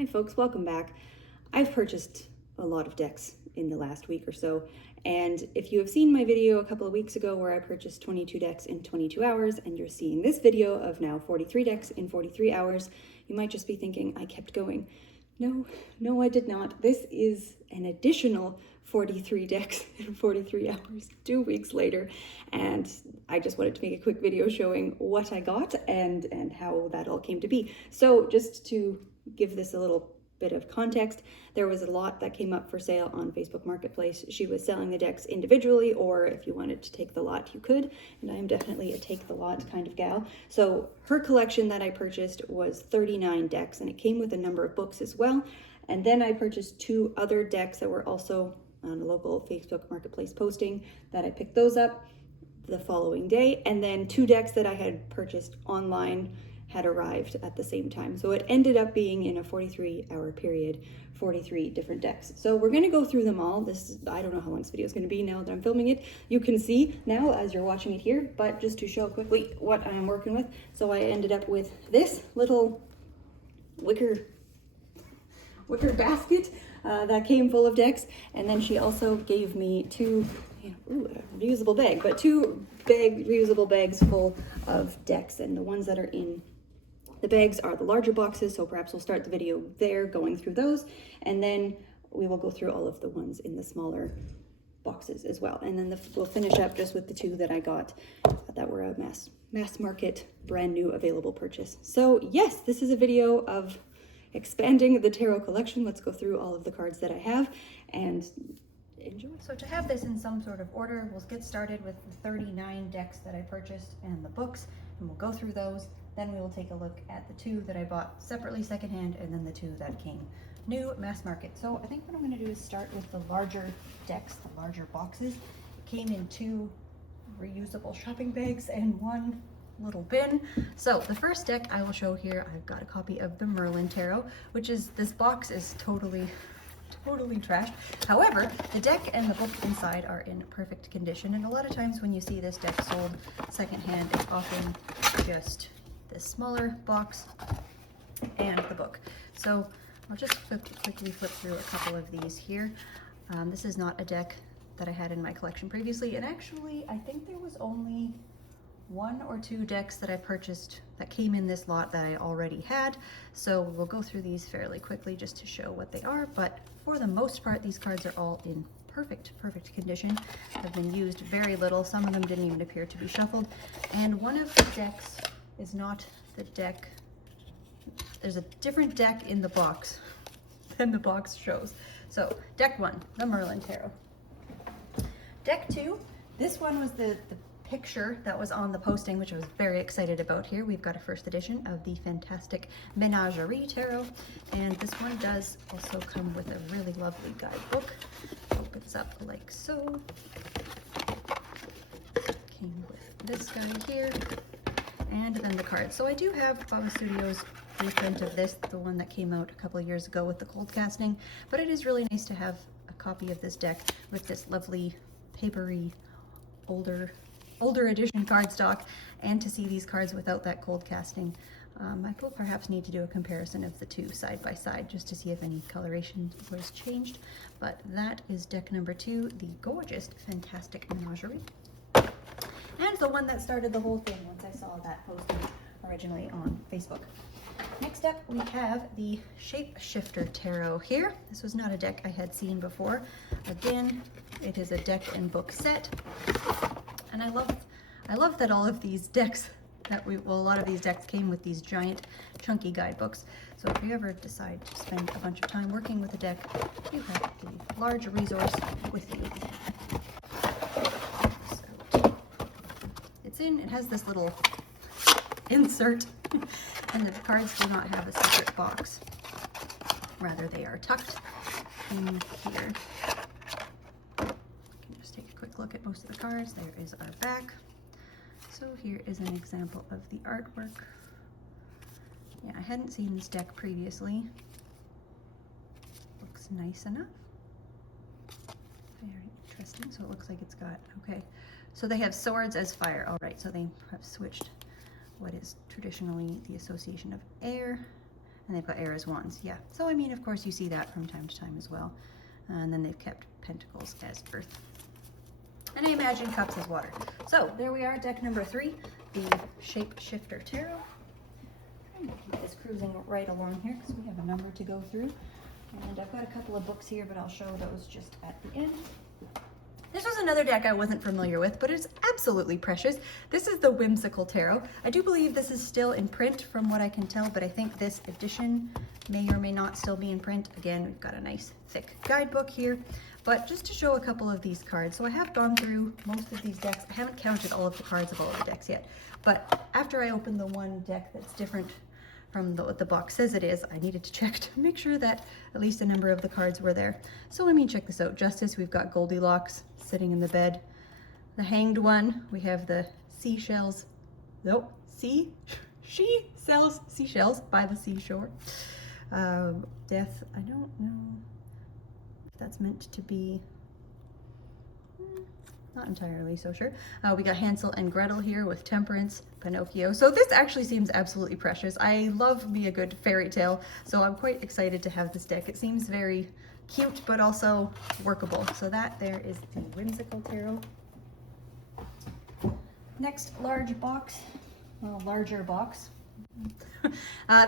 Hi folks, welcome back. I've purchased a lot of decks in the last week or so, and if you have seen my video a couple of weeks ago where I purchased 22 decks in 22 hours, and you're seeing this video of now 43 decks in 43 hours, you might just be thinking, I kept going. No, I did not. This is an additional 43 decks in 43 hours, 2 weeks later, and I just wanted to make a quick video showing what I got and how that all came to be. So just to give this a little bit of context, there was a lot that came up for sale on Facebook Marketplace. She was selling the decks individually, or if you wanted to take the lot, you could, and I am definitely a take the lot kind of gal. So her collection that I purchased was 39 decks, and it came with a number of books as well. And then I purchased 2 other decks that were also on a local Facebook Marketplace posting that I picked those up the following day, and then 2 decks that I had purchased online had arrived at the same time. So it ended up being, in a 43-hour period, 43 different decks. So we're gonna go through them all. I don't know how long this video is gonna be now that I'm filming it. You can see now as you're watching it here, but just to show quickly what I am working with. So I ended up with this little wicker basket that came full of decks, and then she also gave me 2 reusable bag, but 2 big reusable bags full of decks, and the ones that are in the bags are the larger boxes, so perhaps we'll start the video there going through those, and then we will go through all of the ones in the smaller boxes as well, and then we'll finish up just with the 2 that I got that were a mass market brand new available purchase. So yes, this is a video of expanding the tarot collection. Let's go through all of the cards that I have and enjoy. So to have this in some sort of order, we'll get started with the 39 decks that I purchased and the books, and we'll go through those. Then we will take a look at the 2 that I bought separately secondhand, and then the 2 that came new mass market. So I think what I'm going to do is start with the larger decks, the larger boxes. It came in 2 reusable shopping bags and 1 little bin. So the first deck I will show here, I've got a copy of the Merlin Tarot, which is, this box is totally trashed. However, the deck and the book inside are in perfect condition, and a lot of times when you see this deck sold secondhand, it's often just this smaller box and the book. So I'll just quickly flip through a couple of these here. This is not a deck that I had in my collection previously, and actually I think there was only 1 or 2 decks that I purchased that came in this lot that I already had. So we'll go through these fairly quickly just to show what they are, but for the most part these cards are all in perfect condition. Have been used very little. Some of them didn't even appear to be shuffled, and one of the decks is not the deck. There's a different deck in the box than the box shows. So deck 1, the Merlin Tarot. Deck 2, this one was the picture that was on the posting, which I was very excited about. Here we've got a first edition of the fantastic Menagerie Tarot, and this one does also come with a really lovely guidebook. Opens up like so. Came with this guy here, and then the cards. So I do have Baba Studio's reprint of this, the one that came out a couple of years ago with the cold casting, but it is really nice to have a copy of this deck with this lovely papery older edition cardstock, and to see these cards without that cold casting. I will perhaps need to do a comparison of the 2 side by side just to see if any coloration was changed, but that is deck number 2, the gorgeous fantastic Menagerie, and the one that started the whole thing once I saw that posting originally on Facebook. Next up we have the Shapeshifter Tarot here. This was not a deck I had seen before. Again, it is a deck and book set, and I love that all of these decks a lot of these decks came with these giant chunky guidebooks. So if you ever decide to spend a bunch of time working with a deck, you have a large resource with you. So it has this little insert, and the cards do not have a separate box. Rather, they are tucked in here. You can just take a quick look at most of the cards. There is our back. So here is an example of the artwork. Yeah, I hadn't seen this deck previously. Looks nice enough. Very interesting. So it looks like it's got, okay. So they have swords as fire. All right, so they have switched what is traditionally the association of air And they've got Era's wands, yeah. So I mean, of course you see that from time to time as well. And then they've kept pentacles as earth. And I imagine cups as water. So there we are, deck number 3, the Shapeshifter Tarot. It's cruising right along here because we have a number to go through. And I've got a couple of books here, but I'll show those just at the end. This was another deck I wasn't familiar with, but it's absolutely precious. This is the Whimsical Tarot. I do believe this is still in print from what I can tell, but I think this edition may or may not still be in print. Again, we've got a nice thick guidebook here, but just to show a couple of these cards. So I have gone through most of these decks. I haven't counted all of the cards of all of the decks yet, but after I opened the one deck that's different from what the box says it is, I needed to check to make sure that at least a number of the cards were there. So I mean, check this out. Justice, we've got Goldilocks sitting in the bed. The Hanged One, we have the seashells. Nope, she sells seashells by the seashore. Death, I don't know if that's meant to be, not entirely so sure. We got Hansel and Gretel here with Temperance, Pinocchio. So this actually seems absolutely precious. I love me a good fairy tale, so I'm quite excited to have this deck. It seems very cute, but also workable. So that there is the Whimsical Tarot. Next large box, well, larger box.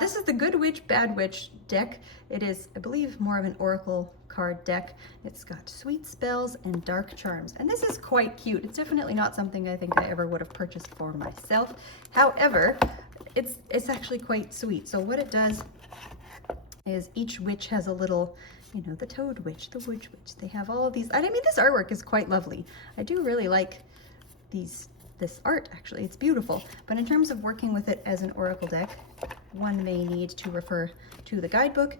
This is the Good Witch, Bad Witch deck. It is, I believe, more of an oracle card deck. It's got sweet spells and dark charms, and this is quite cute. It's definitely not something I think I ever would have purchased for myself. However, it's actually quite sweet. So what it does is each witch has a little, you know, the Toad Witch, the Wood Witch. They have all of these. I mean, this artwork is quite lovely. I do really like this art, actually. It's beautiful. But in terms of working with it as an oracle deck, one may need to refer to the guidebook.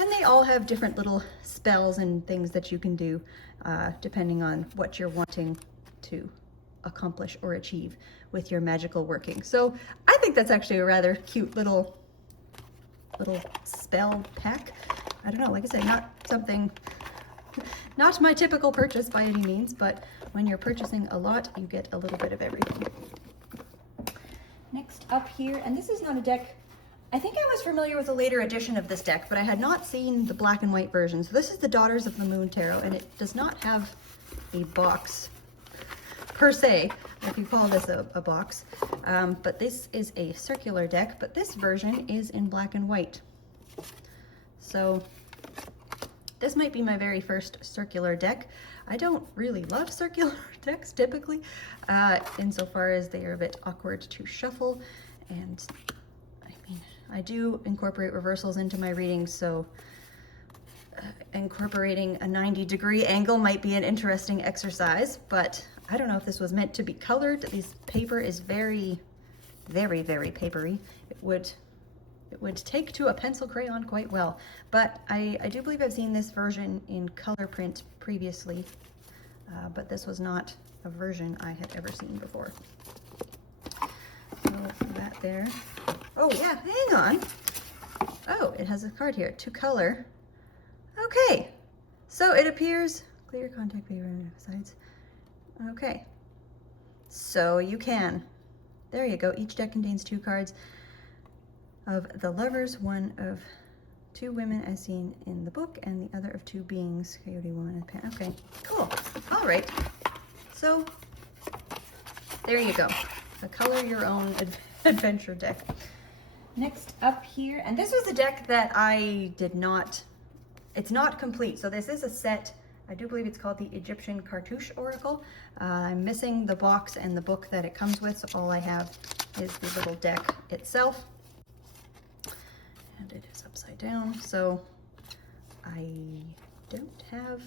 And they all have different little spells and things that you can do depending on what you're wanting to accomplish or achieve with your magical working. So I think that's actually a rather cute little spell pack. I don't know, like I said, not my typical purchase by any means, but when you're purchasing a lot, you get a little bit of everything. Next up here, and this is not a deck, I think I was familiar with a later edition of this deck, but I had not seen the black and white version. So this is the Daughters of the Moon Tarot, and it does not have a box per se, if you call this a box. But this is a circular deck, but this version is in black and white. So this might be my very first circular deck. I don't really love circular decks typically, insofar as they are a bit awkward to shuffle, and I mean, I do incorporate reversals into my readings, so incorporating a 90-degree angle might be an interesting exercise, but I don't know if this was meant to be colored. This paper is very, very, very papery. It would take to a pencil crayon quite well, but I do believe I've seen this version in color print previously, but this was not a version I had ever seen before. So that there. Oh yeah, hang on. Oh, it has a card here, to color. Okay, so it appears, clear contact paper on the sides. Okay, so you can. There you go, each deck contains 2 cards of the lovers, one of 2 women as seen in the book, and the other of 2 beings, coyote, woman, and pan. Okay, cool. All right, so there you go, a color your own adventure deck. Next up here, and this was a deck that I did not, it's not complete, so this is a set. I do believe it's called the Egyptian Cartouche Oracle. I'm missing the box and the book that it comes with, so all I have is the little deck itself. And it is upside down, so I don't have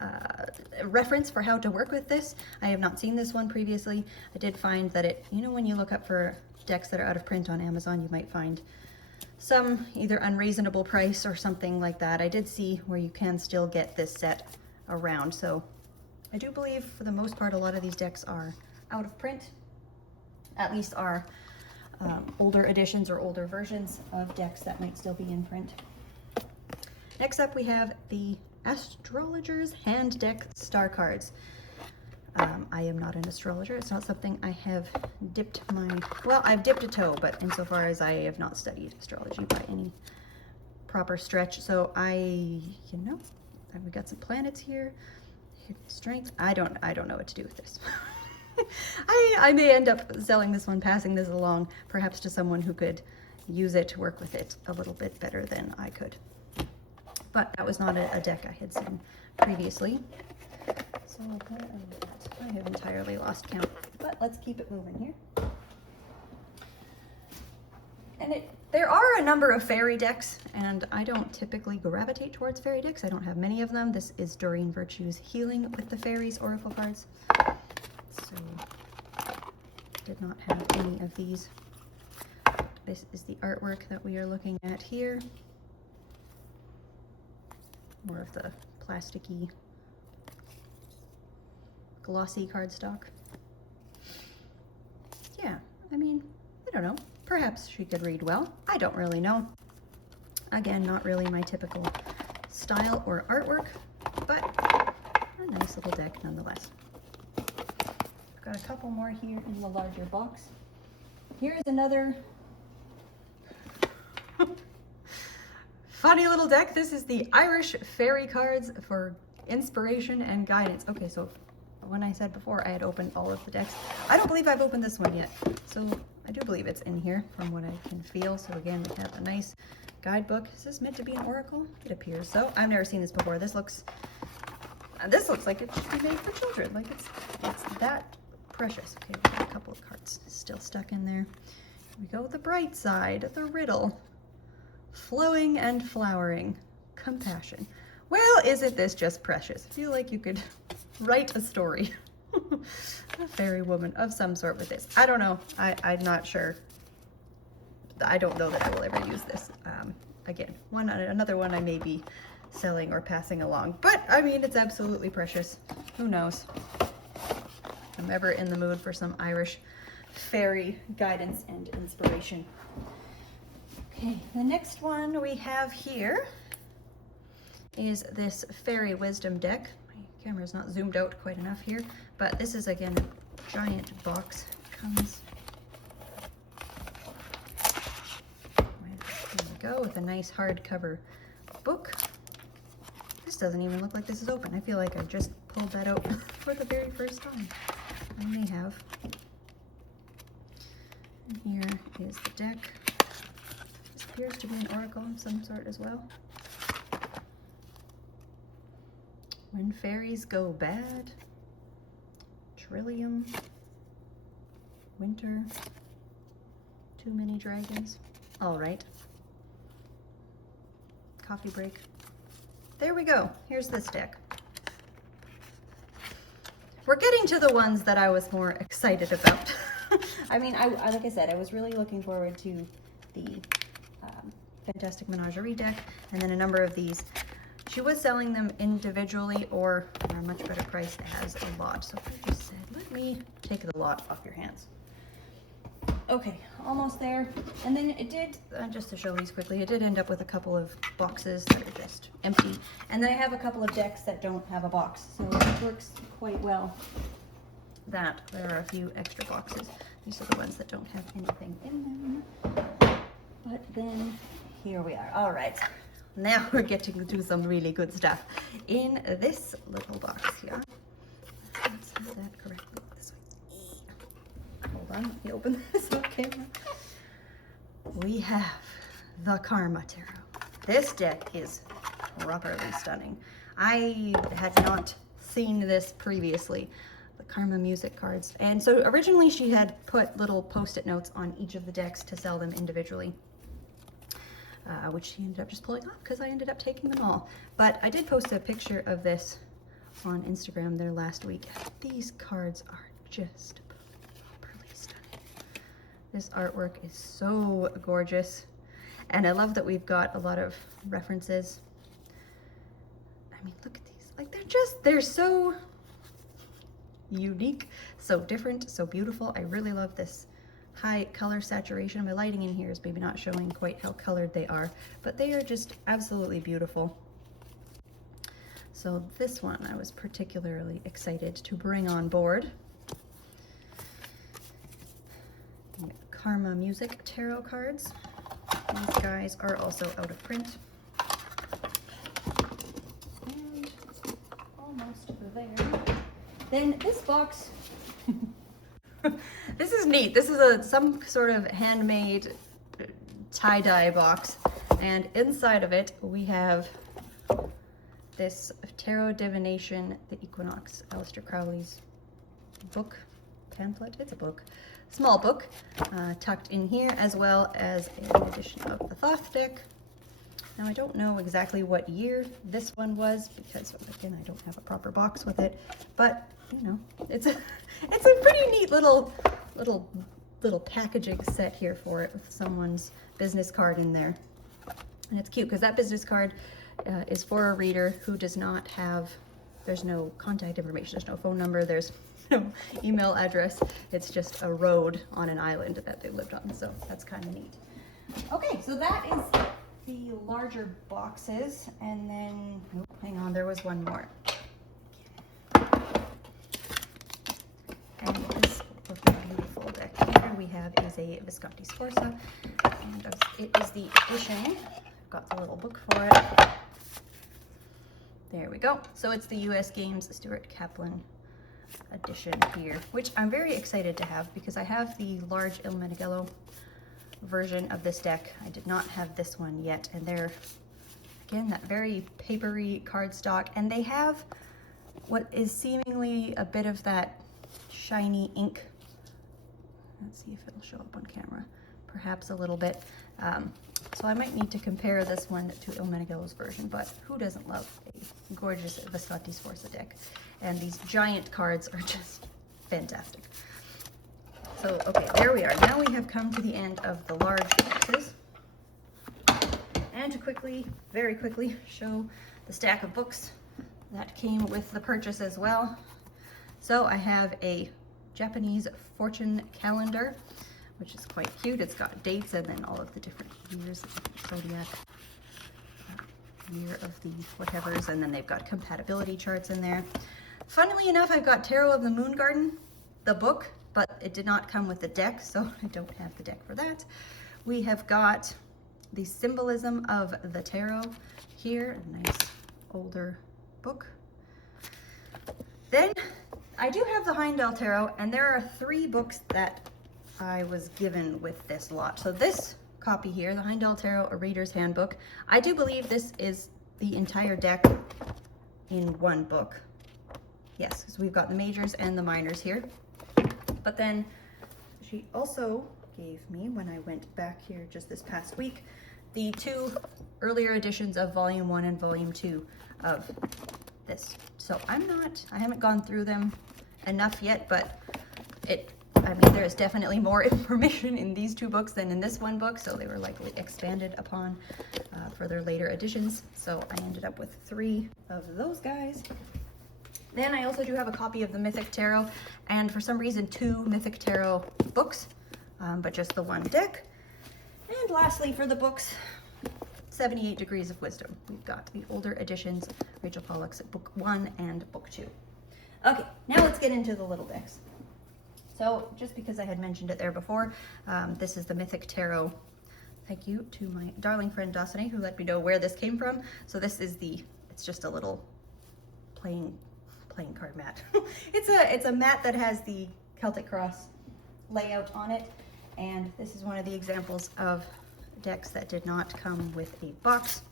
a reference for how to work with this. I have not seen this one previously. I did find that it, you know, when you look up for decks that are out of print on Amazon, you might find some either unreasonable price or something like that. I did see where you can still get this set around, so I do believe for the most part a lot of these decks are out of print, at least are older editions or older versions of decks that might still be in print. Next up we have the Astrologer's Hand Deck Star Cards. I am not an astrologer. It's not something I have dipped well, I've dipped a toe, but insofar as I have not studied astrology by any proper stretch. So we got some planets here. Hidden strength. I don't know what to do with this. I may end up selling this one, passing this along, perhaps to someone who could use it, work with it a little bit better than I could. But that was not a deck I had seen previously. So where are we at? I have entirely lost count, but let's keep it moving here. And there are a number of fairy decks, and I don't typically gravitate towards fairy decks. I don't have many of them. This is Doreen Virtue's Healing with the Fairies Oracle cards. So, did not have any of these. This is the artwork that we are looking at here. More of the plasticky, glossy cardstock. Yeah, I mean, I don't know. Perhaps she could read well. I don't really know. Again, not really my typical style or artwork, but a nice little deck nonetheless. I've got a couple more here in the larger box. Here's another funny little deck. This is the Irish Fairy Cards for Inspiration and Guidance. Okay, so when I said before I had opened all of the decks, I don't believe I've opened this one yet. So I do believe it's in here from what I can feel. So again, we have a nice guidebook. Is this meant to be an oracle? It appears so. I've never seen this before. This looks like it should be made for children. Like it's that precious. Okay, we got a couple of cards still stuck in there. Here we go. The bright side, the riddle. Flowing and flowering. Compassion. Well, isn't this just precious? I feel like you could write a story. A fairy woman of some sort with this. I don't know. I'm not sure. I don't know that I will ever use this. Again, another one I may be selling or passing along. But, I mean, it's absolutely precious. Who knows? If I'm ever in the mood for some Irish fairy guidance and inspiration. Okay, the next one we have here is this Fairy Wisdom deck. My camera's not zoomed out quite enough here, but this is again a giant box. Comes there we go, with a nice hardcover book. This doesn't even look like this is open. I feel like I just pulled that out for the very first time. I may have. And here is the deck. This appears to be an oracle of some sort as well. When fairies go bad, Trillium, Winter, Too Many Dragons. All right. Coffee break. There we go. Here's this deck. We're getting to the ones that I was more excited about. I mean, like I said, I was really looking forward to the Fantastic Menagerie deck, and then a number of these. She was selling them individually or for a much better price as a lot. So I just said, let me take the lot off your hands. Okay, almost there. And then it did, just to show these quickly, it did end up with a couple of boxes that are just empty. And then I have a couple of decks that don't have a box. So it works quite well that there are a few extra boxes. These are the ones that don't have anything in them. But then here we are. All right. Now we're getting to some really good stuff in this little box here. Let's have that correctly this way. Hold on, let me open this on camera. We have the Karma Tarot. This deck is properly stunning. I had not seen this previously. The Karma music cards. And so originally she had put little post-it notes on each of the decks to sell them individually. Which she ended up just pulling off because I ended up taking them all. But I did post a picture of this on Instagram there last week. These cards are just properly stunning. This artwork is so gorgeous. And I love that we've got a lot of references. I mean, look at these. Like, they're so unique, so different, so beautiful. I really love this high color saturation. My lighting in here is maybe not showing quite how colored they are, but they are just absolutely beautiful. So this one I was particularly excited to bring on board. The Karma Music Tarot cards. These guys are also out of print. And almost there. Then this box, this is neat. This is some sort of handmade tie-dye box. And inside of it, we have this Tarot Divination, the Equinox, Aleister Crowley's book, pamphlet. It's a book, small book, tucked in here, as well as an edition of the Thoth deck. Now I don't know exactly what year this one was because, again, I don't have a proper box with it, but you know, it's a pretty neat little packaging set here for it with someone's business card in there. And it's cute because that business card is for a reader who does not have, there's no contact information, there's no phone number, there's no email address. It's just a road on an island that they lived on. So that's kind of neat. Okay, so that is the larger boxes. And then, oh, hang on, there was one more. And this beautiful deck here we have is a Visconti Sforza. And it is the edition. Got the little book for it. There we go. So it's the US Games Stuart Kaplan edition here, which I'm very excited to have because I have the large Il Meneghello version of this deck. I did not have this one yet, and they're, again, that very papery cardstock, and they have what is seemingly a bit of that shiny ink. Let's see if it'll show up on camera. Perhaps a little bit. So I might need to compare this one to Il Meneghello's version, but who doesn't love a gorgeous Visconti Sforza deck? And these giant cards are just fantastic. So, okay, there we are. Now we have come to the end of the large boxes. And to quickly, very quickly, show the stack of books that came with the purchase as well. So I have a Japanese fortune calendar, which is quite cute. It's got dates and then all of the different years, zodiac, year of the whatevers, and then they've got compatibility charts in there. Funnily enough, I've got Tarot of the Moon Garden, the book, but it did not come with the deck, so I don't have the deck for that. We have got the Symbolism of the Tarot here, a nice older book. Then I do have the Heimdall Tarot, and there are 3 books that I was given with this lot. So this copy here, the Heimdall Tarot, A Reader's Handbook, I do believe this is the entire deck in one book. Yes, so we've got the majors and the minors here. But then she also gave me, when I went back here just this past week, the 2 earlier editions of Volume 1 and Volume 2 of this. So I haven't gone through them enough yet, but I mean, there's definitely more information in these 2 books than in this one book, so they were likely expanded upon for their later editions. So I ended up with 3 of those guys. Then I also do have a copy of the Mythic Tarot, and for some reason 2 Mythic Tarot books, but just the 1 deck. And lastly, for the books, 78 Degrees of Wisdom. We've got the older editions, Rachel Pollack's book 1 and book 2. Okay, now let's get into the little decks. So just because I had mentioned it there before, this is the Mythic Tarot. Thank you to my darling friend Dasane, who let me know where this came from. So this is it's just a little playing card mat. It's a mat that has the Celtic Cross layout on it, and this is one of the examples of decks that did not come with a box.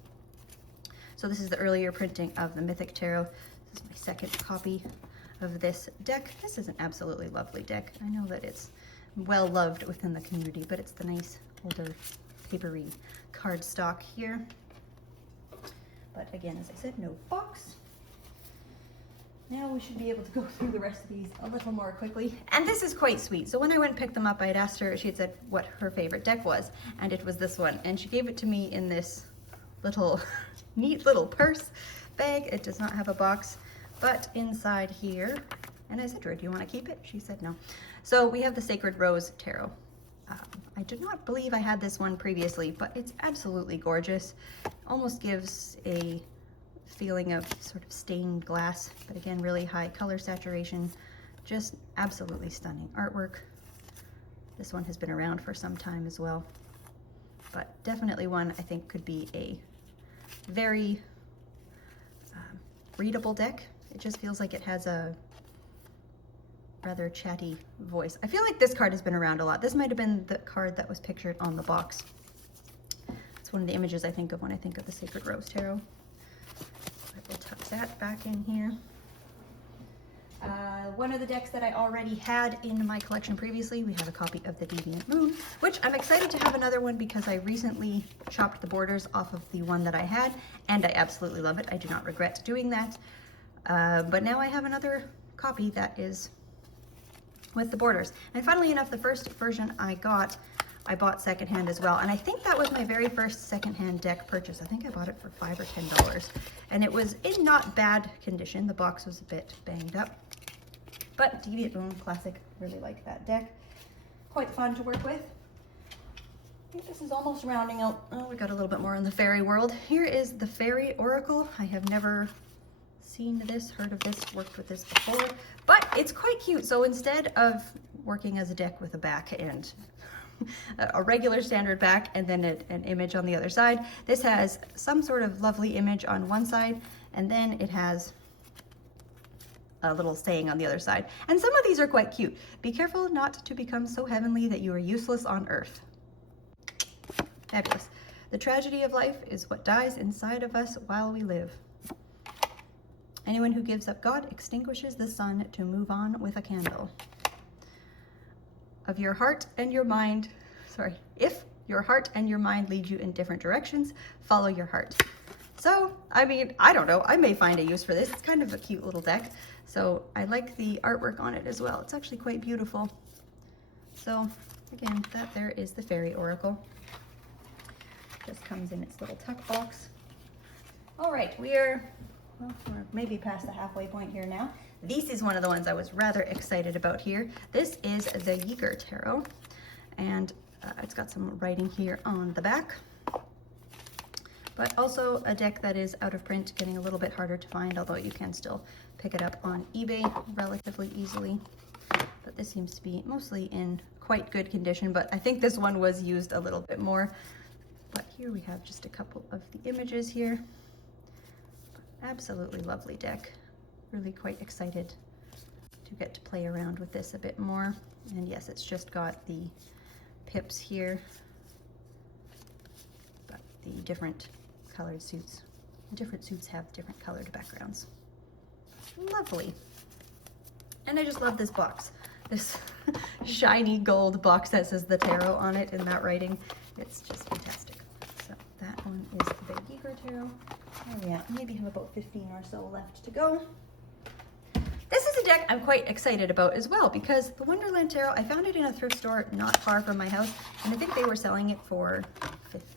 So this is the earlier printing of the Mythic Tarot. This is my second copy of this deck. This is an absolutely lovely deck. I know that it's well loved within the community, but it's the nice older papery card stock here. But again, as I said, no box. Now we should be able to go through the rest of these a little more quickly. And this is quite sweet. So when I went and picked them up, I had asked her, she had said what her favorite deck was, and it was this one. And she gave it to me in this little neat little purse bag. It does not have a box, but inside here, and I said to her, do you want to keep it? She said no. So we have the Sacred Rose Tarot. I do not believe I had this one previously, but it's absolutely gorgeous. Almost gives a feeling of sort of stained glass, but again, really high color saturation. Just absolutely stunning artwork. This one has been around for some time as well, but definitely one I think could be a very readable deck. It just feels like it has a rather chatty voice. I feel like this card has been around a lot. This might have been the card that was pictured on the box. It's one of the images I think of when I think of the Sacred Rose Tarot. I will tuck that back in here. One of the decks that I already had in my collection previously, we have a copy of the Deviant Moon, which I'm excited to have another one because I recently chopped the borders off of the one that I had, and I absolutely love it. I do not regret doing that. But now I have another copy that is with the borders. And funnily enough, the first version I bought secondhand as well. And I think that was my very first secondhand deck purchase. I think I bought it for $5 or $10. And it was in not bad condition. The box was a bit banged up. But Deviant Moon, classic, really like that deck. Quite fun to work with. I think this is almost rounding out. Oh, we got a little bit more in the fairy world. Here is the Fairy Oracle. I have never seen this, heard of this, worked with this before, but it's quite cute. So instead of working as a deck with a back and a regular standard back and then an image on the other side, this has some sort of lovely image on one side, and then it has a little saying on the other side. And some of these are quite cute. Be careful not to become so heavenly that you are useless on earth. Fabulous. The tragedy of life is what dies inside of us while we live. Anyone who gives up God extinguishes the sun to move on with a candle. Of your heart and your mind, if your heart and your mind lead you in different directions, follow your heart. So, I mean, I don't know, I may find a use for this. It's kind of a cute little deck. So I like the artwork on it as well. It's actually quite beautiful. So again, that there is the Fairy Oracle. Just comes in its little tuck box. All right, we're maybe past the halfway point here now. This is one of the ones I was rather excited about here. This is the Yeager Tarot, and it's got some writing here on the back, but also a deck that is out of print, getting a little bit harder to find, although you can still pick it up on eBay relatively easily. But this seems to be mostly in quite good condition, but I think this one was used a little bit more. But here we have just a couple of the images here. Absolutely lovely deck. Really quite excited to get to play around with this a bit more. And yes, it's just got the pips here, but the different colored suits. Different suits have different colored backgrounds. Lovely. And I just love this box. This shiny gold box that says the tarot on it in that writing. It's just fantastic. So that one is the Yeager Tarot. Oh yeah, maybe have about 15 or so left to go. This is a deck I'm quite excited about as well, because the Wonderland Tarot, I found it in a thrift store not far from my house, and I think they were selling it for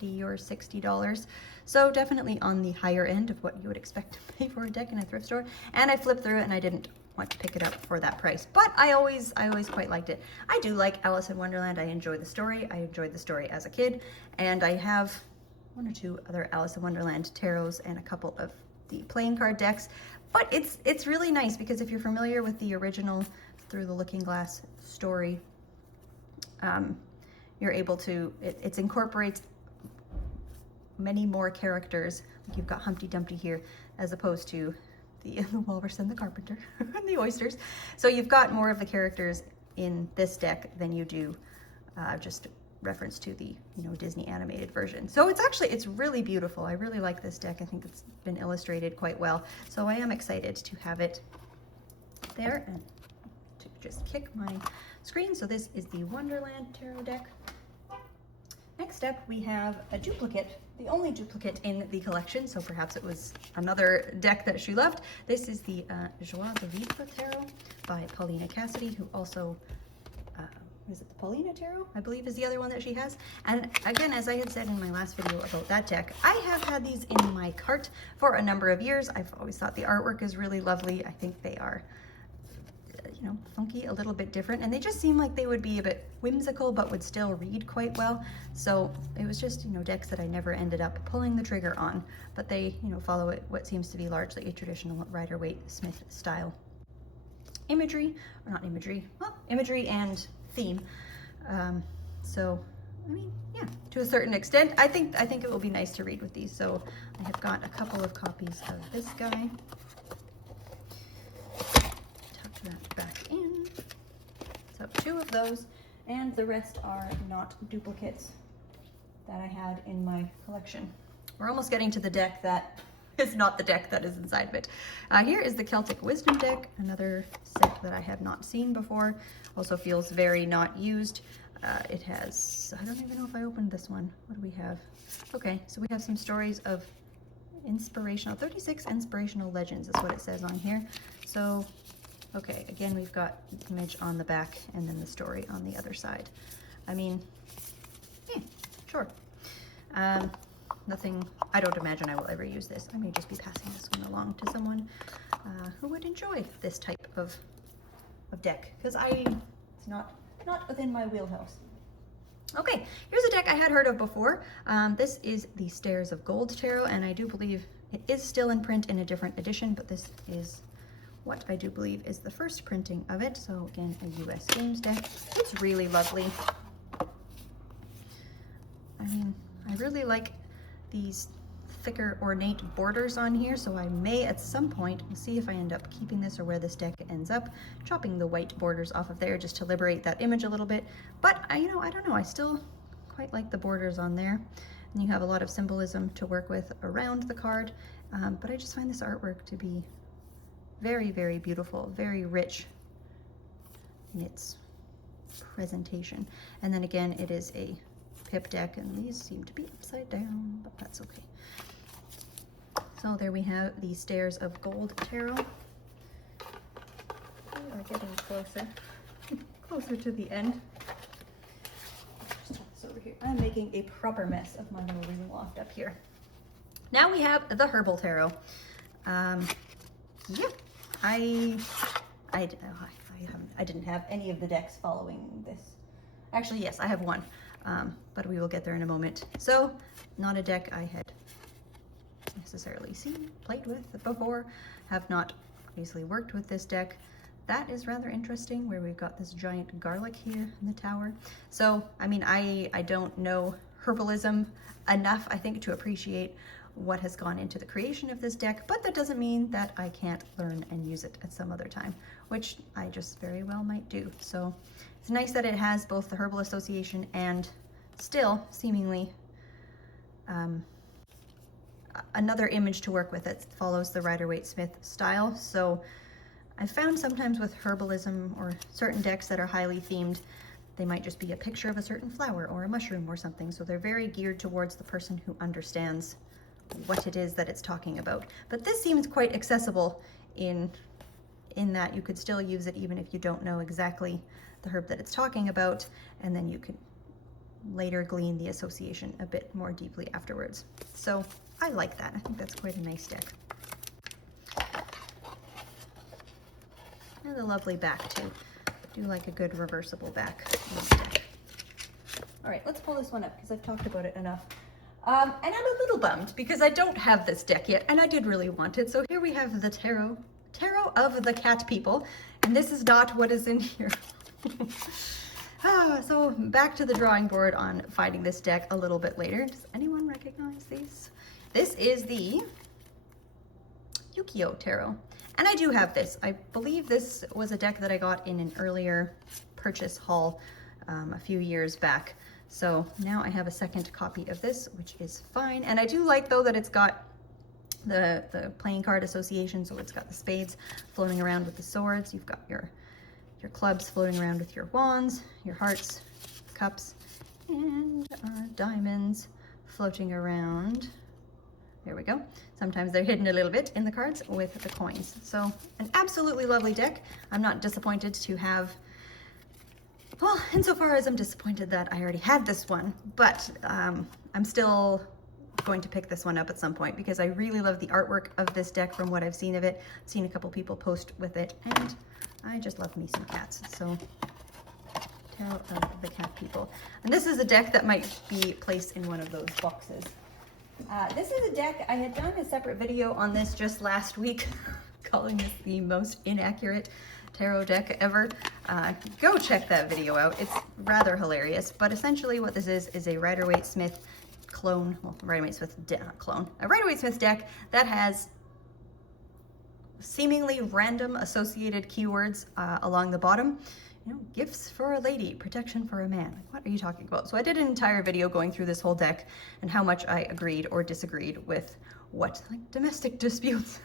$50 or $60. So definitely on the higher end of what you would expect to pay for a deck in a thrift store. And I flipped through it and I didn't want to pick it up for that price, but I always quite liked it. I do like Alice in Wonderland. I enjoy the story. I enjoyed the story as a kid, and I have one or two other Alice in Wonderland tarots and a couple of the playing card decks. But it's really nice because if you're familiar with the original Through the Looking Glass story, you're able to, it incorporates many more characters. Like you've got Humpty Dumpty here, as opposed to the Walrus and the Carpenter and the Oysters. So you've got more of the characters in this deck than you do just reference to the Disney animated version. So it's really beautiful. I really like this deck. I think it's been illustrated quite well. So I am excited to have it there and to just kick my screen. So this is the Wonderland Tarot deck. Next up, we have a duplicate, the only duplicate in the collection, so perhaps it was another deck that she loved. This is the Joie de Vivre Tarot by Paulina Cassidy, who also, is it the Paulina Tarot? I believe is the other one that she has. And again, as I had said in my last video about that deck, I have had these in my cart for a number of years. I've always thought the artwork is really lovely. I think they are, you know, funky, a little bit different, and they just seem like they would be a bit whimsical but would still read quite well. So it was just, you know, decks that I never ended up pulling the trigger on, but they, you know, follow it, what seems to be largely a traditional Rider-Waite-Smith style imagery, or not imagery, well, imagery and theme. So I mean, yeah, to a certain extent, I think it will be nice to read with these. So I have got a couple of copies of this guy. Tuck that back in. So 2 of those, and the rest are not duplicates that I had in my collection. We're almost getting to the deck that is not the deck that is inside of it. Here is the Celtic Wisdom deck, another set that I have not seen before. Also feels very not used. It has, I don't even know if I opened this one. What do we have? Okay, so we have some stories of inspirational, 36 inspirational legends is what it says on here. So, okay, again, we've got the image on the back and then the story on the other side. I mean, yeah, sure. Nothing, I don't imagine I will ever use this. I may just be passing this one along to someone who would enjoy this type of deck, because it's not within my wheelhouse. Okay, here's a deck I had heard of before. This is the Stairs of Gold Tarot, and I do believe it is still in print in a different edition, but this is what I do believe is the first printing of it. So again, a US Games deck. It's really lovely. I mean, I really like these thicker ornate borders on here, so I may at some point, we'll see if I end up keeping this or where this deck ends up, chopping the white borders off of there just to liberate that image a little bit. But I don't know, I still quite like the borders on there, and you have a lot of symbolism to work with around the card. But I just find this artwork to be very, very beautiful, very rich in its presentation. And then again, it is a pip deck, and these seem to be upside down, but that's okay. So there we have the Stairs of Gold Tarot. We are getting closer, closer to the end. Just tuck this over here. I'm making a proper mess of my little reading loft up here. Now we have the Herbal Tarot. Yeah, I didn't have any of the decks following this. Actually, yes, I have one, but we will get there in a moment. So, not a deck I had necessarily seen, played with before, have not obviously worked with this deck. That is rather interesting, where we've got this giant garlic here in the tower. So, I mean, I don't know herbalism enough, I think, to appreciate what has gone into the creation of this deck, but that doesn't mean that I can't learn and use it at some other time, which I just very well might do. So it's nice that it has both the herbal association and still seemingly another image to work with that follows the Rider-Waite-Smith style. So I found sometimes with herbalism or certain decks that are highly themed, they might just be a picture of a certain flower or a mushroom or something. So they're very geared towards the person who understands what it is that it's talking about. But this seems quite accessible in that you could still use it even if you don't know exactly the herb that it's talking about, and then you could later glean the association a bit more deeply afterwards. So I like that. I think that's quite a nice deck. And a lovely back too. I do like a good reversible back in this deck. All right, let's pull this one up because I've talked about it enough. And I'm a little bummed because I don't have this deck yet, and I did really want it. So here we have the Tarot of the Cat People, and this is not what is in here. So back to the drawing board on finding this deck a little bit later. Does anyone recognize these? This is the Yukio Tarot, and I do have this. I believe this was a deck that I got in an earlier purchase haul a few years back. So now I have a second copy of this, which is fine. And I do like, though, that it's got the playing card association. So it's got the spades floating around with the swords. You've got your clubs floating around with your wands, your hearts, cups, and diamonds floating around. There we go. Sometimes they're hidden a little bit in the cards with the coins. So an absolutely lovely deck. I'm not disappointed to have. Well, insofar as I'm disappointed that I already had this one, but I'm still going to pick this one up at some point because I really love the artwork of this deck from what I've seen of it. I've seen a couple people post with it, and I just love me some cats. So Tarot of the Cat People. And this is a deck that might be placed in one of those boxes. This is a deck, I had done a separate video on this just last week, calling this the most inaccurate tarot deck ever. Go check that video out. It's rather hilarious, but essentially what this is a Rider-Waite-Smith clone, well, Rider-Waite-Smith clone, a Rider-Waite-Smith deck that has seemingly random associated keywords along the bottom. You know, gifts for a lady, protection for a man. Like, what are you talking about? So I did an entire video going through this whole deck and how much I agreed or disagreed with what, like domestic disputes.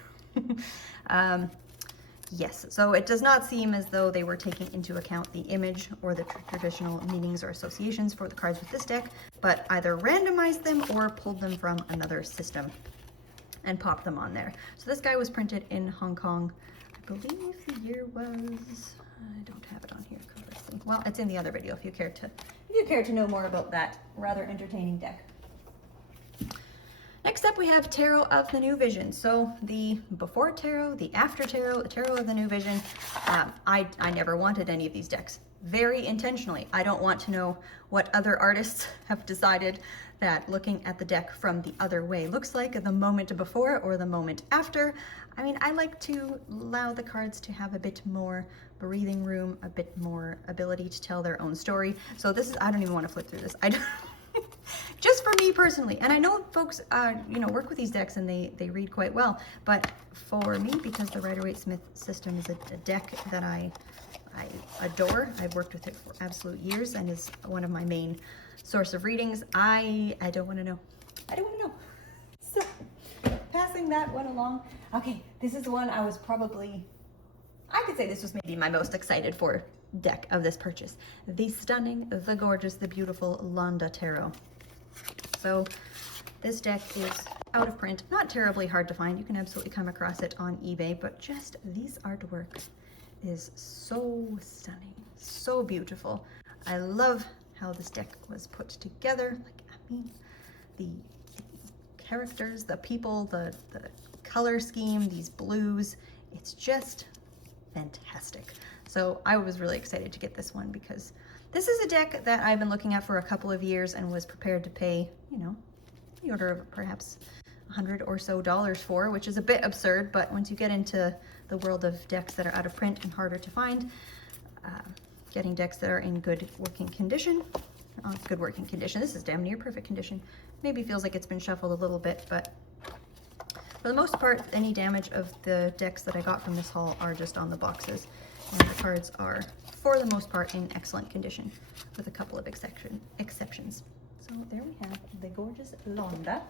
Yes, so it does not seem as though they were taking into account the image or the traditional meanings or associations for the cards with this deck, but either randomized them or pulled them from another system and popped them on there. So this guy was printed in Hong Kong. I believe the year was, I don't have it on here. Well, it's in the other video if you care to know more about that rather entertaining deck. Next up we have Tarot of the New Vision. So the before tarot, the after tarot, the Tarot of the New Vision. I never wanted any of these decks. Very intentionally. I don't want to know what other artists have decided that looking at the deck from the other way looks like the moment before or the moment after. I mean, I like to allow the cards to have a bit more breathing room, a bit more ability to tell their own story. So this is, I don't even want to flip through this. I don't, just for me personally. And I know folks, you know, work with these decks and they read quite well. But for me, because the Rider-Waite-Smith system is a deck that I adore. I've worked with it for absolute years and is one of my main source of readings. I don't want to know. I don't want to know. So passing that one along. Okay, this is the one I was probably, I could say this was maybe my most excited for deck of this purchase. The stunning, the gorgeous, the beautiful Londa Tarot. So this deck is out of print, not terribly hard to find. You can absolutely come across it on eBay, but just these artworks is so stunning, so beautiful. I love how this deck was put together. Like, I mean, the characters, the people, the color scheme, these blues, it's just fantastic. So I was really excited to get this one because this is a deck that I've been looking at for a couple of years and was prepared to pay, you know, the order of perhaps $100 or so for, which is a bit absurd, but once you get into the world of decks that are out of print and harder to find, getting decks that are in good working condition, this is damn near perfect condition. Maybe feels like it's been shuffled a little bit, but for the most part, any damage of the decks that I got from this haul are just on the boxes, and the cards are, for the most part, in excellent condition, with a couple of exceptions. So there we have the gorgeous Londa.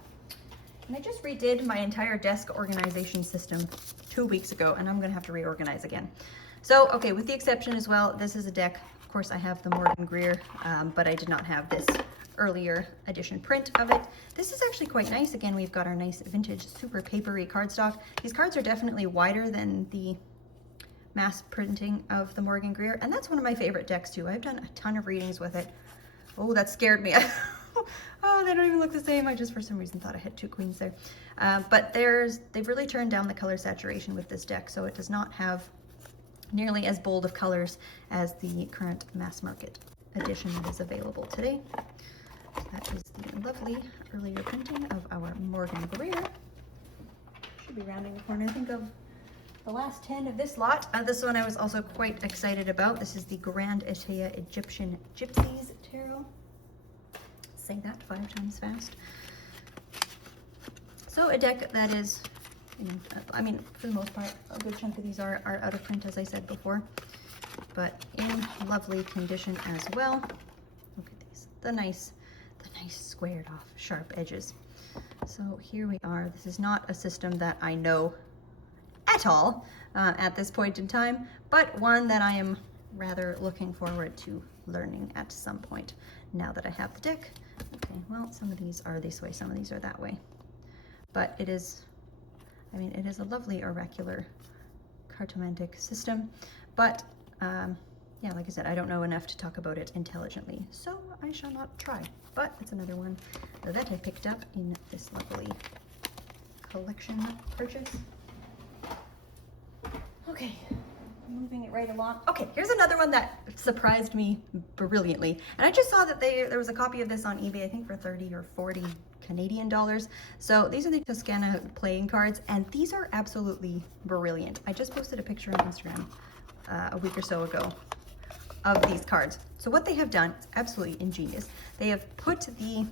And I just redid my entire desk organization system 2 weeks ago, and I'm gonna have to reorganize again. So, okay, with the exception as well, this is a deck, of course I have the Morgan Greer, but I did not have this earlier edition print of it. This is actually quite nice. Again, we've got our nice vintage, super papery cardstock. These cards are definitely wider than the mass printing of the Morgan Greer, and that's one of my favorite decks too. I've done a ton of readings with it. Oh, that scared me. Oh, they don't even look the same. I just, for some reason, thought I had two queens there. But they've really turned down the color saturation with this deck, so it does not have nearly as bold of colors as the current mass market edition that is available today. That is the lovely earlier printing of our Morgan Greer. Should be rounding the corner, I think, of the last 10 of this lot. This one I was also quite excited about. This is the Grand Atea Egyptian Gypsies Tarot. Say that 5 times fast. So a deck that is, I mean, for the most part, a good chunk of these are out of print, as I said before, but in lovely condition as well. Look at these, the nice squared off sharp edges. So here we are. This is not a system that I know at all at this point in time, but one that I am rather looking forward to learning at some point now that I have the deck. Okay, well, some of these are this way, some of these are that way. But it is, I mean, it is a lovely oracular cartomantic system, but yeah, like I said, I don't know enough to talk about it intelligently, so I shall not try. But it's another one that I picked up in this lovely collection purchase. Okay, moving it right along. Okay, here's another one that surprised me brilliantly. And I just saw that there was a copy of this on eBay, I think for 30 or 40 Canadian dollars. So these are the Toscana playing cards, and these are absolutely brilliant. I just posted a picture on Instagram a week or so ago of these cards. So what they have done is absolutely ingenious. They have hidden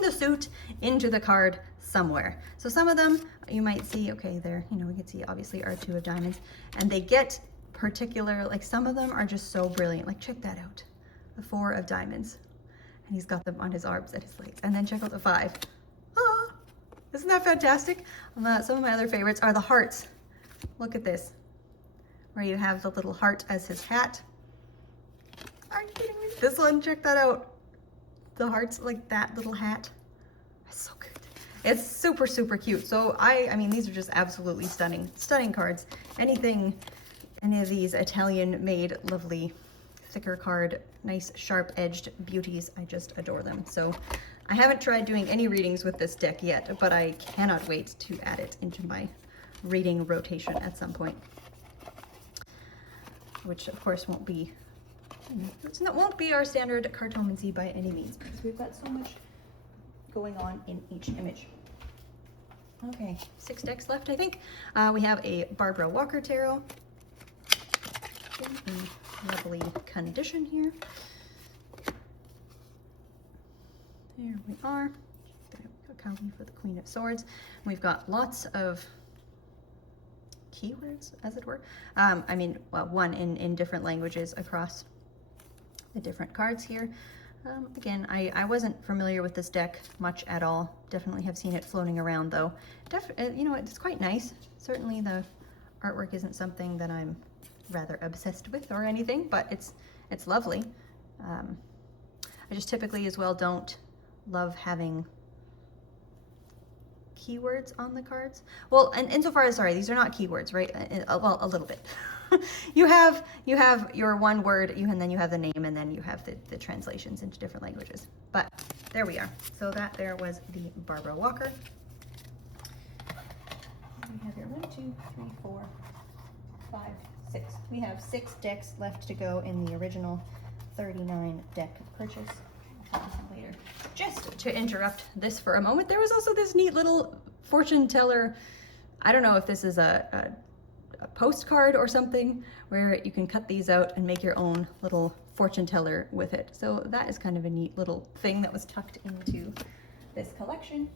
the suit into the card somewhere. So some of them you might see, okay, there, you know, we can see obviously our 2 of diamonds, and they get particular, like some of them are just so brilliant. Like check that out, the 4 of diamonds, and he's got them on his arms and his legs. And then check out the 5. Ah, isn't that fantastic? Some of my other favorites are the hearts. Look at this, where you have the little heart as his hat. Are you kidding me? This one, check that out. The hearts like that little hat. It's so good. It's super, super cute. So I mean, these are just absolutely stunning, stunning cards. Any of these Italian made lovely thicker card, nice sharp edged beauties. I just adore them. So I haven't tried doing any readings with this deck yet, but I cannot wait to add it into my reading rotation at some point. Which of course won't be our standard cartomancy by any means, because we've got so much going on in each image. Okay, 6 decks left, I think. We have a Barbara Walker Tarot in lovely condition here. There we are. A copy for the Queen of Swords. We've got lots of keywords, as it were. I mean, well, one in different languages across the different cards here. Again, I wasn't familiar with this deck much at all. Definitely have seen it floating around though. You know, it's quite nice. Certainly the artwork isn't something that I'm rather obsessed with or anything, but it's lovely. I just typically as well don't love having keywords on the cards. Well, and insofar as, sorry, these are not keywords, right? Well, a little bit. you have your one word, and then you have the name, and then you have the translations into different languages. But there we are. So that there was the Barbara Walker. We have here 1, 2, 3, 4, 5, 6. We have 6 decks left to go in the original 39 deck purchase. I'll talk about later. Just to interrupt this for a moment, there was also this neat little fortune teller. I don't know if this is a postcard or something, where you can cut these out and make your own little fortune teller with it. So that is kind of a neat little thing that was tucked into this collection.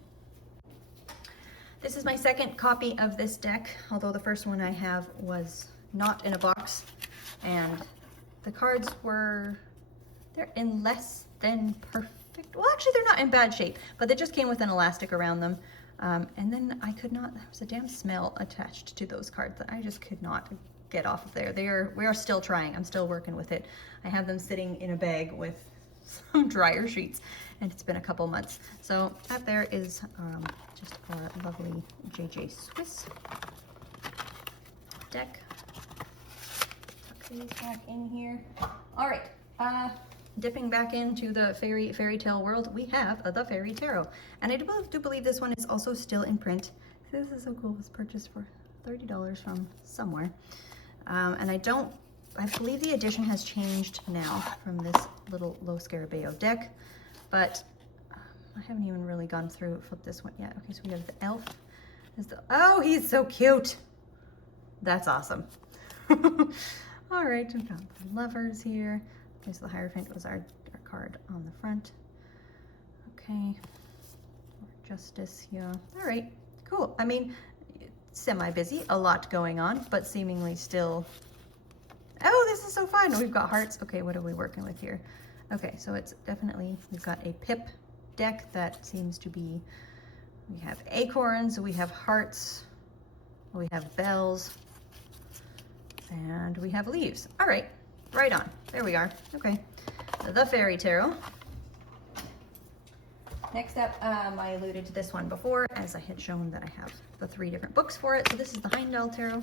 This is my second copy of this deck, although the first one I have was not in a box, and the cards they're in less than perfect, well actually they're not in bad shape, but they just came with an elastic around them. And then there was a damn smell attached to those cards that I just could not get off of there. We are still trying. I'm still working with it. I have them sitting in a bag with some dryer sheets, and it's been a couple months. So that there is just our lovely JJ Swiss deck. Tuck these back in here. All right. Dipping back into the fairy tale world, we have the Fairy Tarot, and I do believe this one is also still in print. This is so cool. It was purchased for $30 from somewhere, and I believe the edition has changed now from this little Lo Scarabeo deck, but I haven't even really gone through flip this one yet. Okay, so we have the elf. Oh, he's so cute. That's awesome. All right, we've got the lovers here. Okay, so the Hierophant was our card on the front. Okay, Justice here. All right, cool. I mean, semi-busy, a lot going on, but seemingly still. Oh, this is so fun. We've got hearts. Okay, what are we working with here? Okay, so it's definitely, we've got a pip deck that seems to be, we have acorns, we have hearts, we have bells, and we have leaves. All right. Right on. There we are. Okay. The Fairy Tarot. Next up, I alluded to this one before, as I had shown that I have the 3 different books for it. So this is the Heimdall Tarot,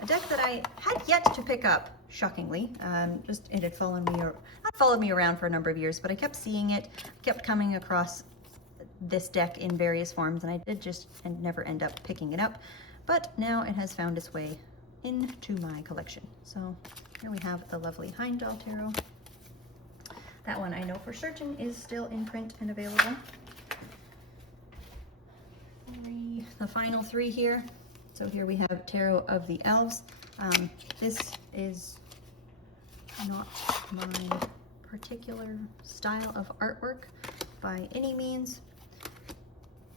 a deck that I had yet to pick up, shockingly. It had not followed me around for a number of years, but I kept seeing it, kept coming across this deck in various forms, and I did just never end up picking it up. But now it has found its way into my collection. So here we have the lovely Heimdall Tarot. That one I know for certain is still in print and available. The final three here. So here we have Tarot of the Elves. This is not my particular style of artwork by any means,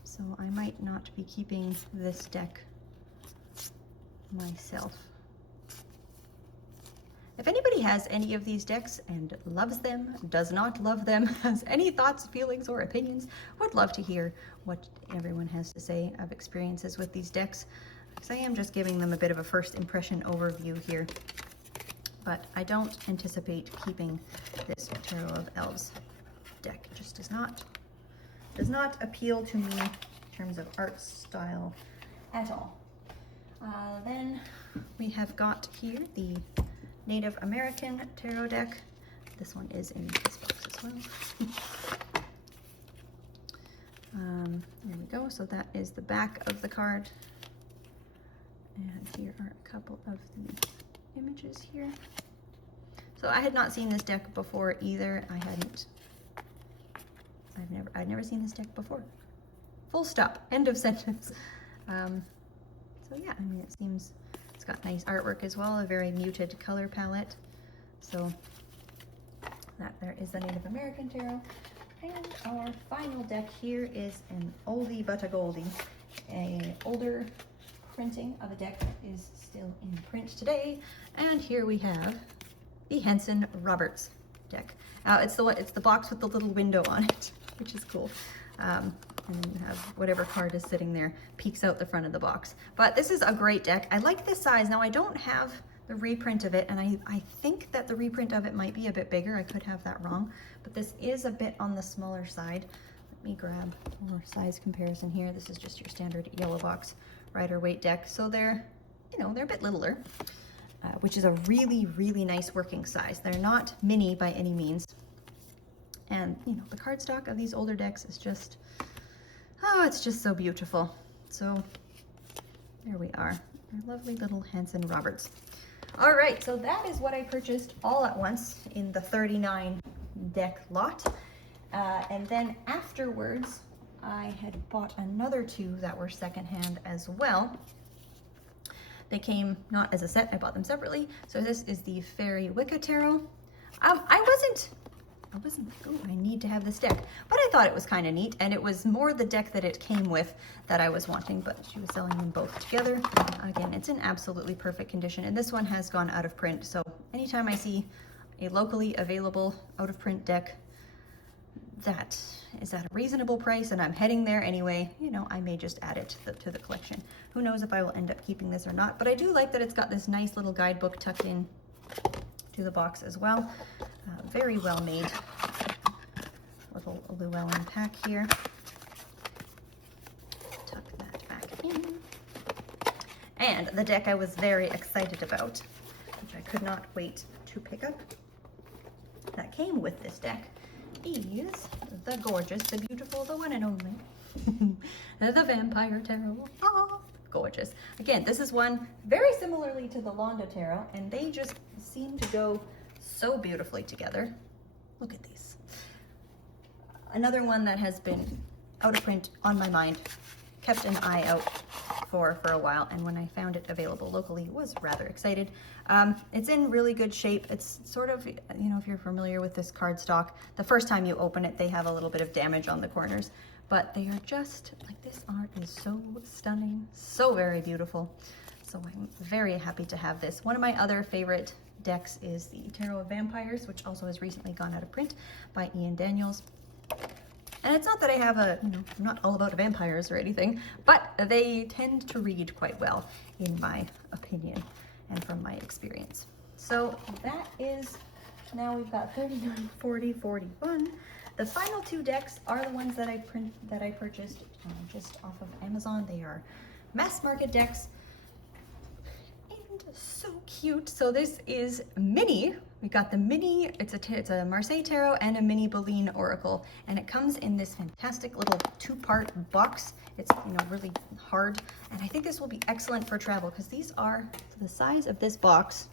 so I might not be keeping this deck myself. If anybody has any of these decks and loves them, does not love them, has any thoughts, feelings, or opinions, would love to hear what everyone has to say of experiences with these decks, because I am just giving them a bit of a first impression overview here. But I don't anticipate keeping this Tarot of Elves deck. It just does not appeal to me in terms of art style at all. Then we have got here the Native American Tarot deck. This one is in this box as well. There we go. So that is the back of the card. And here are a couple of the images here. So I had not seen this deck before either. I'd never seen this deck before. Full stop. End of sentence. So yeah, I mean, it seems it's got nice artwork as well, a very muted color palette. So that there is the Native American Tarot. And our final deck here is an oldie but a goldie. An older printing of a deck that is still in print today. And here we have the Henson Roberts deck. It's the box with the little window on it, which is cool. And then you have whatever card is sitting there peeks out the front of the box. But this is a great deck. I like this size. Now I don't have the reprint of it, and I think that the reprint of it might be a bit bigger. I could have that wrong, but this is a bit on the smaller side. Let me grab more size comparison here. This is just your standard yellow box Rider-Waite deck. So they're a bit littler, which is a really, really nice working size. They're not mini by any means. And the cardstock of these older decks is just, oh, it's just so beautiful. So there we are, our lovely little Henson Roberts. All right, so that is what I purchased all at once in the 39 deck lot. And then afterwards, I had bought another two that were secondhand as well. They came not as a set, I bought them separately. So this is the Fairy Wicca Tarot. I wasn't, oh, I need to have this deck. But I thought it was kind of neat, and it was more the deck that it came with that I was wanting, but she was selling them both together. Again, it's in absolutely perfect condition, and this one has gone out of print. So anytime I see a locally available out of print deck that is at a reasonable price and I'm heading there anyway, I may just add it to the collection. Who knows if I will end up keeping this or not, but I do like that it's got this nice little guidebook tucked in to the box as well. Very well made little Llewellyn pack here. Tuck that back in. And the deck I was very excited about, which I could not wait to pick up, that came with this deck, is the gorgeous, the beautiful, the one and only, the Vampire Tarot. Oh, gorgeous. Again, this is one very similarly to the Londo Tarot, and they just seem to go so beautifully together. Look at these. Another one that has been out of print on my mind, kept an eye out for a while, and when I found it available locally, was rather excited. It's in really good shape. It's sort of, if you're familiar with this cardstock, the first time you open it, they have a little bit of damage on the corners, but they are just, like, this art is so stunning, so very beautiful. So I'm very happy to have this. One of my other favorite decks is the Tarot of Vampires, which also has recently gone out of print by Ian Daniels. And it's not that I have I'm not all about vampires or anything, but they tend to read quite well, in my opinion, and from my experience. So that is, now we've got 39, 40, 41. The final two decks are the ones that I purchased just off of Amazon. They are mass market decks. so cute. So this is mini. We got the mini, it's a Marseille Tarot and a mini Boleyn Oracle. And it comes in this fantastic little 2-part box. It's, you know, really hard. And I think this will be excellent for travel because these are the size of this box.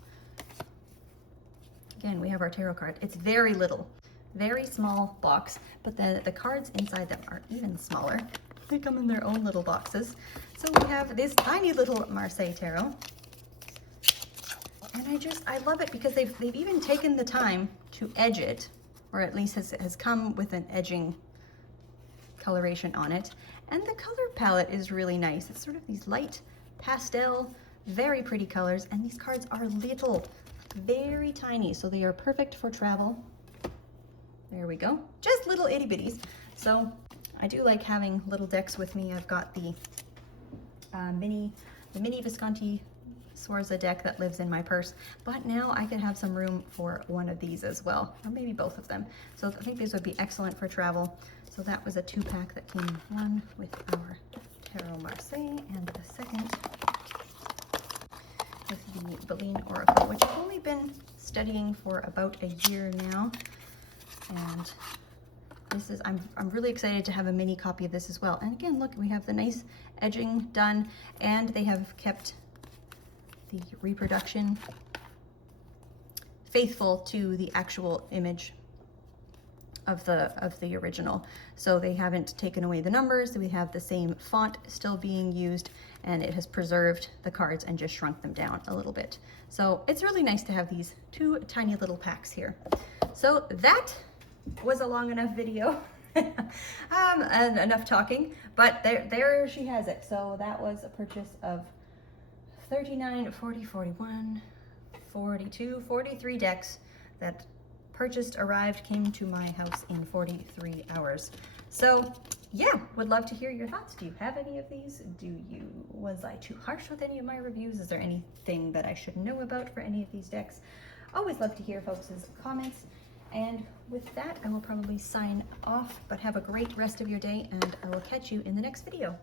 Again, we have our tarot card. It's very little, very small box, but the cards inside them are even smaller. They come in their own little boxes. So we have this tiny little Marseille Tarot. And I love it because they've even taken the time to edge it, or at least has come with an edging coloration on it. And the color palette is really nice. It's sort of these light pastel, very pretty colors, and these cards are little, very tiny, so they are perfect for travel. There we go, just little itty bitties. So I do like having little decks with me. I've got the mini Visconti Sforza deck that lives in my purse, but now I could have some room for one of these as well, or maybe both of them. So I think these would be excellent for travel. So that was a 2-pack that came in one with our Tarot Marseille, and the second with the Boleyn Oracle, which I've only been studying for about a year now. And this is, I'm really excited to have a mini copy of this as well. And again, look, we have the nice edging done, and they have kept the reproduction faithful to the actual image of the original. So they haven't taken away the numbers. We have the same font still being used, and it has preserved the cards and just shrunk them down a little bit. So it's really nice to have these 2 tiny little packs here. So that was a long enough video. And enough talking, but there she has it. So that was a purchase of 39, 40, 41, 42, 43 decks that purchased, arrived, came to my house in 43 hours. So yeah, would love to hear your thoughts. Do you have any of these? Was I too harsh with any of my reviews? Is there anything that I should know about for any of these decks? Always love to hear folks' comments. And with that, I will probably sign off, but have a great rest of your day, and I will catch you in the next video.